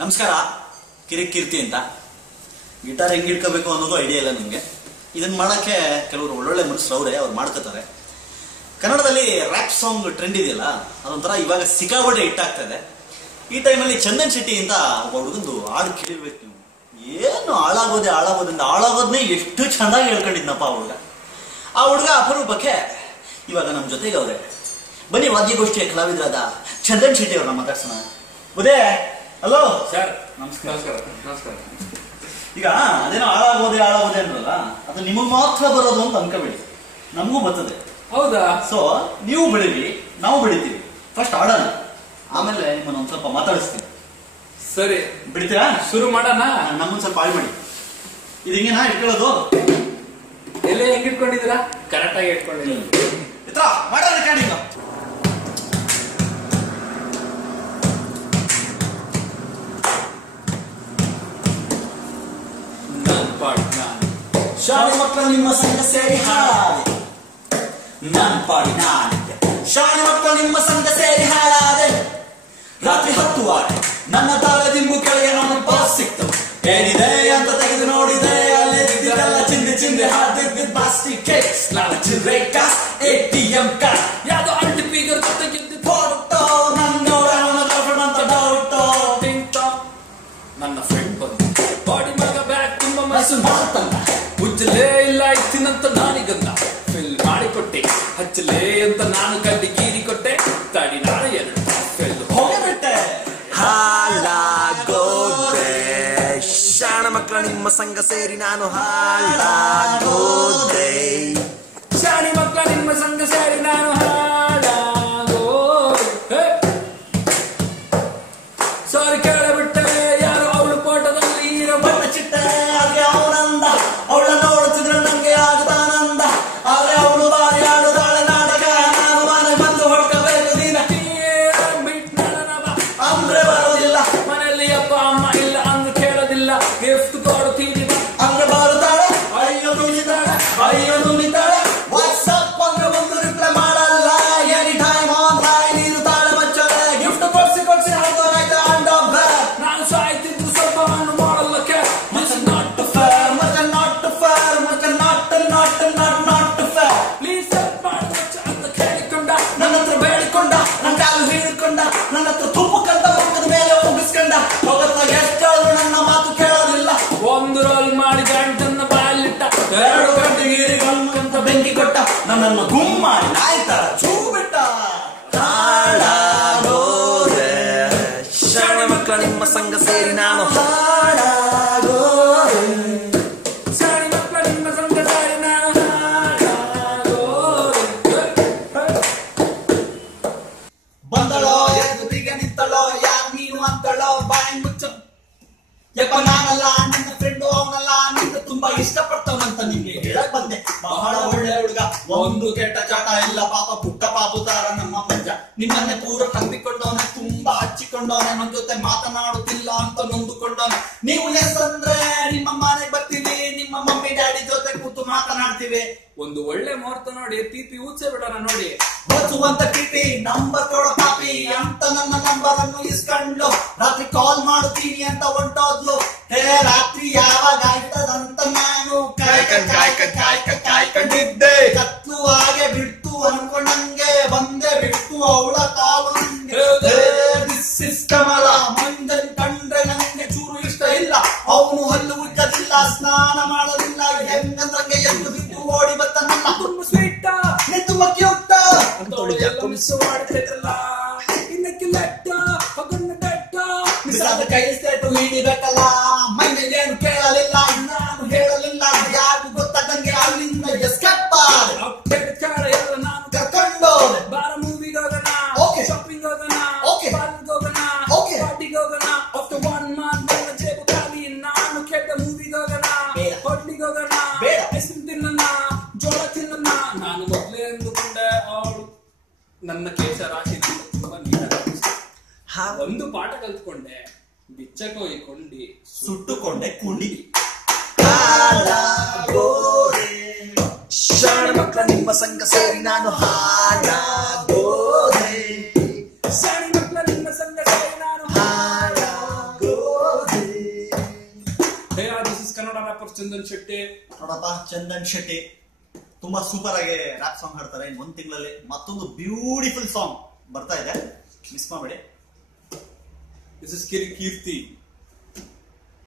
ನಮಸ್ಕಾರ. ಕಿರಿಕೀರ್ತಿ ಅಂತ. ಗಿಟಾರ್ ಹೆಂಗ್ ಇಟ್ಕೋಬೇಕು ಅನ್ನೋದು ಐಡಿಯಾ ಇಲ್ಲ ನಮ್ಗೆ. ಇದನ್ನ ಮಾಡಕ್ಕೆ ಕೆಲವರು ಒಳ್ಳೊಳ್ಳೆ ಮನುಷ್ಯರು ಅವ್ರು ಮಾಡ್ಕೋತಾರೆ. ಕನ್ನಡದಲ್ಲಿ ರ್ಯಾಪ್ ಸಾಂಗ್ ಟ್ರೆಂಡ್ ಇದೆಯಲ್ಲ, ಅದೊಂಥರ ಇವಾಗ ಸಿಕ್ಕಾಪಟ್ಟೆ ಹಿಟ್ ಆಗ್ತಾ ಇದೆ. ಈ ಟೈಮಲ್ಲಿ ಚಂದನ್ ಶೆಟ್ಟಿ ಅಂತ ಒಬ್ಬ ಹುಡುಗಂದು ಹಾಡು ಕೇಳಿರ್ಬೇಕು ನೀವು. ಏನು ಹಾಳಾಗೋದನ್ನೇ ಎಷ್ಟು ಚೆನ್ನಾಗಿ ಹೇಳ್ಕೊಂಡಿದ್ನಪ್ಪ ಆ ಹುಡುಗ ಅಪರೂಪಕ್ಕೆ ಇವಾಗ ನಮ್ಮ ಜೊತೆಗೆ ಅವ್ರೆ. ಬನ್ನಿ ವಾದ್ಯಗೋಷ್ಠಿಯ ಕಲಾವಿದರಾದ ಚಂದನ್ ಶೆಟ್ಟಿ ಅವ್ರನ್ನ ಮಾತಾಡ್ಸೋಣ. ಬುದೇ, ಹಲೋ ಸರ್. ನಮಸ್ಕಾರ. ಈಗ ಅದೇನೋ ಹಾಳಾಗೋದೆ ಅಂದ್ರಲ್ಲ, ಅದು ನಿಮಗ್ ಮಾತ್ರ ಬರೋದು ಅಂತ ಅನ್ಕೋಬೇಡಿ, ನಮಗೂ ಬರ್ತದೆ. ಹೌದಾ? ಸೊ ನೀವು ಬೆಳೀರಿ, ನಾವು ಬೆಳಿತೀವಿ. ಫಸ್ಟ್ ಆಡೋಣ, ಆಮೇಲೆ ನಿಮ್ಮನ್ನ ಒಂದ್ ಸ್ವಲ್ಪ ಮಾತಾಡಿಸ್ತೀನಿ. ಸರಿ, ಬಿಡ್ತೀರಾ? ಶುರು ಮಾಡೋಣ. ನಮ್ಮೊಂದ್ ಸ್ವಲ್ಪ ಹಾಳು ಮಾಡಿ. ಇದು ಹಿಂಗೇನಾ ಇಟ್ಕೊಳ್ಳೋದು? ಎಲೆ ಹೆಂಗ್ ಇಟ್ಕೊಂಡಿದ್ದೀರಾ? ಕರೆಕ್ಟ್ ಆಗಿ ಇಟ್ಕೊಂಡಿದ್ದೀರಾ? ಮಾಡೋಣ ರೆಕಾರ್ಡಿಂಗ್. ಶಾಲೆ ಮಕ್ಕಳು ನಿಮ್ಮ ಸಂಘ ಸೇರಿ ಹಾಳಾದೆ, ನನ್ ಪಾಡಿ ನಾನಿದ್ದೆ. ಶಾಲೆ ಮಕ್ಕಳು ನಿಮ್ಮ ಸಂಘ ಸೇರಿ ಹಾಳಾದೆ, ರಾತ್ರಿ 10 ವಾಡೆ ನನ್ನ ತಾಳೆ ದಿಂಬು ಕೆಳಗೆ ನನ್ನ ಪಾಸ್ ಸಿಕ್ತು. ಏನಿದೆ ಅಂತ ತೆಗೆದು ನೋಡಿದೆ, ಅಲ್ಲೇ ಇದ್ದಿದ್ದೆಲ್ಲ ಚಿಂದಿ ಹಾದಿದ್ದ ಪ್ಲಾಸ್ಟಿಕ್ ಕೇಕ್ಸ್. ನನ್ನ ಚಿಲ್ಲರೆ ಕಾಸ್, ATM ಕಾರ್ಡ್, ಯಾವ್ದೋ ಅಲ್ಟಿ ಫಿಗರ್ ಜೊತೆಗೆ ಫೋಟೋ. ನನ್ನೋಡ ನನ್ನ ಗರ್ಲ್ಫ್ರೆಂಡ್ ಅಂತ ಡೌಟೋ. ನನ್ನ ಫ್ರೆಂಡ್ ಬಂದು ಬಾಡಿ ಮಗ ಬ್ಯಾಗ್ ತುಂಬಾ ಮೈಸೂರು ಮಾತಂದ, ಉಜ್ಜಲೇ ಇಲ್ಲ ಇತ್ತಿನಂತ ನಾನಿಗಂದ ಫಿಲ್ ಮಾಡಿಕೊಟ್ಟೆ. ಹಚ್ಚಲೇ ಅಂತ ನಾನು ಕಡ್ಡಿ ಗೀರಿ ಕೊಟ್ಟೆ. ತಡಿ ನಾಳೆ 2 ಫೆಲ್ ಹೋಗಬಿಟ್ಟೆ. ಹಾಳಾಗೋದೆ ಶಾಣ ಮಕ್ಕಳ ನಿಮ್ಮ ಸಂಘ ಸೇರಿ ನಾನು ಹಾಳಾಗೋದೆ. ಶಾಣಿ ಮಕ್ಕಳ ನಿಮ್ಮ ಸಂಘ ಸೇರಿ ನಾನು ಹಾಳಾಗೋದೆ. ಸಾರಿ ಕೇಳಬಿಟ್ಟೆ, ಯಾರು ಅವಳು ಫೋಟೋದಲ್ಲಿ ಇರೋ ಬಣ್ಣ ಚಿಟ್ಟೆ. ಆದ್ರೆ ಅವನಂದ, ಅವಳ ನೋಡುತ್ತಿದ್ರೆ ನಂಗೆ ಆಗದಾನಂದ. ಆದ್ರೆ ಅವಳು ಬಾರಿ ಆಡುದಾಳೆ ನಾಟಕ. ನಾನು ಮನೆ ಬಂದು ಹೊಡ್ಕೋಬೇಕು ದಿನ ಅಂದ್ರೆ ಬರೋದಿಲ್ಲ. ಮನೆಯಲ್ಲಿ ಅಪ್ಪ ಅಮ್ಮ ಇಲ್ಲ ಅಂದ್ರೆ ಕೇಳೋದಿಲ್ಲ. ಗಿಫ್ಟ್ ಕೊಡ್ತೀನಿ ಅಂದ್ರೆ ಬಾರುತ್ತಾಳೆ, ಅಯ್ಯೋ ನುಲಿತಾಳೆ. ವಾಟ್ಸಪ್ ಅಂದ್ರೆ ಒಂದು ರಿಪ್ಲೈ ಮಾಡಲ್ಲ. ಎನಿ ಟೈಮ್ ಆನ್ಲೈನ್ ಇರುತ್ತಾಳೆ ಮಚ್ಚಳೆ. ಗಿಫ್ಟ್ ಕೊಡ್ಸಿ ಹಾಕೋರಾಯ್ತು ಅಂಡ್ ಆಫ್ ಬ್ಯಾಗ್. ನಾನು ಸಾಯ್ತಿದ್ರು ಸ್ವಲ್ಪ ಹಣ್ಣು ಮಾಡಲ್ಲಕ್ಕೆ. ನಾಟ್ ಫೇರ್, ಮತ್ತೆ ನಾಟ್ ಫೇರ್, ಮತ್ತೆ ನಾಟ್ ಫೇರ್. ಪ್ಲೀಸ್ ಹೆಲ್ಪ್ ಮಾಡಿ ಮಚ್ಚ ಅಂತ ಕೇಳಿಕೊಂಡ. ನನ್ನ ಹತ್ರ ಬೇಡಿಕೊಂಡ, ನನ್ನ ಕಾಲು ಹಿಡಿದುಕೊಂಡ, ನನ್ನ ಹತ್ರ ತುಪ್ಪಕ್ಕಂತ ಮುಖದ ಮೇಲೆ ಒಪ್ಪಿಸ್ಕೊಂಡ. ಹೋಗತ್ತಾಗ ಎಷ್ಟಾದ್ರು ನನ್ನ ಮಾತು ಕೇಳೋದಿಲ್ಲ. ಒಂದು ರೋಲ್ ಮಾಡಿ ಗಂಟನ್ನ ಬಾಯಲ್ಲಿಟ್ಟ. 2 ಗಂಟೆಗೆ ಗಂಟಂತ ಬೆಂಕಿ ಕೊಟ್ಟ. ನನ್ನನ್ನು ಗುಮ್ ಮಾಡಿ ನಾಯಿ ತರ ಚೂ ಬಿಟ್ಟ. ಹಾಳಾಗೋದೆ ಶಾಣ ಮಕ್ಕಳ ನಿಮ್ಮ ಸಂಘ ಸೇರಿ ನಾನು ಹಾಳಾಗೋದೆ. ಶಾಣಿ ಮಕ್ಕಳ ನಿಮ್ಮ ಸಂಘ ಸೇರಿ ನಾನು ಹಾಳಾಗೋದೆ. ಬಂದಳೋ ಎದುರಿಗೆ ನಿಂತಳೋ, ಯಾರು ನೀನು ಅಂತಳೋ, ಬಾಯಿ ಮುಚ್ಚ. ಯಪ್ಪ ನಾನಲ್ಲ ನಿನ್ನ ಫ್ರೆಂಡು, ಅವನಲ್ಲ ನಿನ್ನ ತುಂಬಾ ಇಷ್ಟಪಡ್ತಾವಂತ ನಿಮ್ಗೆ ಹೇಳಕ್ ಬಂದೆ. ಬಹಳ ಒಳ್ಳೆ ಹುಡುಗ, ಒಂದು ಕೆಟ್ಟ ಚಟ ಇಲ್ಲ ಪಾಪ. ಪುಟ್ಟ ಪಾಪುದಾರ ನಮ್ಮ ಮಂಜ. ನಿಮ್ಮನ್ನೇ ಪೂರ ಕಂಬಿಕೊಂಡವನೆ, ತುಂಬಾ ಹಚ್ಚಿಕೊಂಡವನೆ. ನನ್ನ ಜೊತೆ ಮಾತನಾಡುತ್ತಿಲ್ಲ ಅಂತ ನೊಂದುಕೊಂಡವನೆ. ನೀವು ಹೆಸಂದ್ರೆ ನಿಮ್ಮ ಮನೆಗೆ ಬರ್ತೀವಿ, ನಿಮ್ಮ ಮಮ್ಮಿ ಡ್ಯಾಡಿ ಜೊತೆ ಕೂತು ಮಾತನಾಡ್ತೀವಿ. ಒಂದು ಒಳ್ಳೆ ಮುಹೂರ್ತ ನೋಡಿ ತೀಪಿ ಊಚೆ ಬಿಡೋಣ ನೋಡಿ. ಹೊಚ್ಚುವಂತ ಕಿಟಿ ನಂಬರ್ ಕೊಡೋ ಪಾಪಿ ಅಂತ ನನ್ನ ನಂಬರ್ ಅನ್ನು ಇಸ್ಕೊಂಡ್ಲು. ರಾತ್ರಿ ಕಾಲ್ ಮಾಡುತ್ತೀನಿ ಅಂತ ಹೊಂಟೋದ್ಲು. ಹೇ ರಾತ್ರಿ ಯಾವಾಗ ಆಯ್ತದಂತ ನಾನು ಕಾಯ್ಕೊಂಡಿದ್ದೆ. ಕತ್ಲು ಹಾಗೆ ಬಿಡ್ತು ಅನ್ಕೊಂಡಂಗೆ ಬಂದೆ ಬಿಟ್ಟು ಅವಳ ಕಾಲು. ಕಮಲ ಮಂಜನ್ ಕಂಡ್ರೆ ನಂಗೆ ಚೂರು ಇಷ್ಟ ಇಲ್ಲ. ಅವನು ಹಲ್ಲು ಉಜ್ಜದಿಲ್ಲ, ಸ್ನಾನ ಮಾಡೋದಿಲ್ಲ. ಹೆಂಗಂದ್ರಂಗೆ ಎಂದು ಬಿಟ್ಟು ಓಡಿ ಬತ್ತನಲ್ಲ. ತುಂಬ ಸ್ವೀಟ, ನೀ ತುಂಬಾ ಕ್ಯೂಟ್ ಅಂತೋಳು ಎಲ್ಲ ಮಿಸ್ ಮಾಡ್ತಿದ್ರಲ್ಲ. ಇನ್ನಕ್ಕೆ ಲೆಟ್ಟ ಹೊಗನ್ನ ಬೆಟ್ಟ ಬಿಸಾದ ಕೈ ಸೇಟು ಹಿಡಿಬೇಕಲ್ಲ. ಮೈನೇನು ಕೇಳಲಿಲ್ಲ, ನಾನು ಹೇಳಲಿಲ್ಲ. ಯಾರು ಗೊತ್ತಾದಂಗೆ ಅಲ್ಲಿಂದ ಎಸ್ಕೇಪ್ ಆದೆ. ಚಾರ ಎಲ್ಲ ನಾನು ಕರ್ಕೊಂಡೋದೆ. ಬಾರ ಮೂವಿಗೆ ಹೋಗೋಣ, Okay. ಶಾಪಿಂಗ್ ಹೋಗೋಣ, Okay. ಪಾರ್ಟಿಗೆ ಹೋಗೋಣ, Okay. ಪಾರ್ಟಿಗೆ ಹೋಗೋಣ. ಆಫ್ಟರ್ 1 ಮಂತ್ ನನ್ನ ಜೇಬು ಖಾಲಿ. ನಾನು ಕೆಟ್ಟ ಮೂವಿಗೆ ಹೋಗೋಣ, ಬೇಡ. ಹೋಟ್ಲಿಗೆ ಹೋಗೋಣ, ಬೇಡ. ಹೆಸರು ತಿನ್ನೋಣ, ಜೋಳ ತಿನ್ನೋಣ. ನಾನು ಮೊದಲೇ ಅಂದುಕೊಂಡೆ ಅವಳು ನನ್ನ ಕೇಶ ರಾಶಿ ತುಂಬಾ ನೀಟಾಗಿ. ಒಂದು ಪಾಠ ಕಲ್ತ್ಕೊಂಡೆ, ಬಿಚ್ಚಕ್ಕೆ ಹೋಗಿಕೊಂಡಿ, ಸುಟ್ಟುಕೊಂಡೆ ಕುಂಡಿ. ಹಾಳಾಗೋದೆ ಶಾಣ ಮಕ್ಕಳ ನಿಮ್ಮ ಸಂಘ ಸೇರಿ ನಾನು ಹಾಳಾಗೋದೆ. ಶಾಣಿ ಮಕ್ಕಳ ನಿಮ್ಮ ಸಂಘ ಸೇರಿ ನಾನು ಹಾಳಾಗೋದೆ. ಭಯ. This is Kannada wrapper Chandan Shetty. ನೋಡಪ್ಪ, ಚಂದನ್ ಶೆಟ್ಟಿ ತುಂಬಾ ಸೂಪರ್ ಆಗಿ ರ್ಯಾಪ್ ಸಾಂಗ್ ಹಾಡ್ತಾರೆ. ಇನ್ ಒಂದ್ ತಿಂಗಳಲ್ಲಿ ಮತ್ತೊಂದು ಬ್ಯೂಟಿಫುಲ್ ಸಾಂಗ್ ಬರ್ತಾ ಇದೆ, ಮಿಸ್ ಮಾಡಬೇಡಿ. This is Keerthi.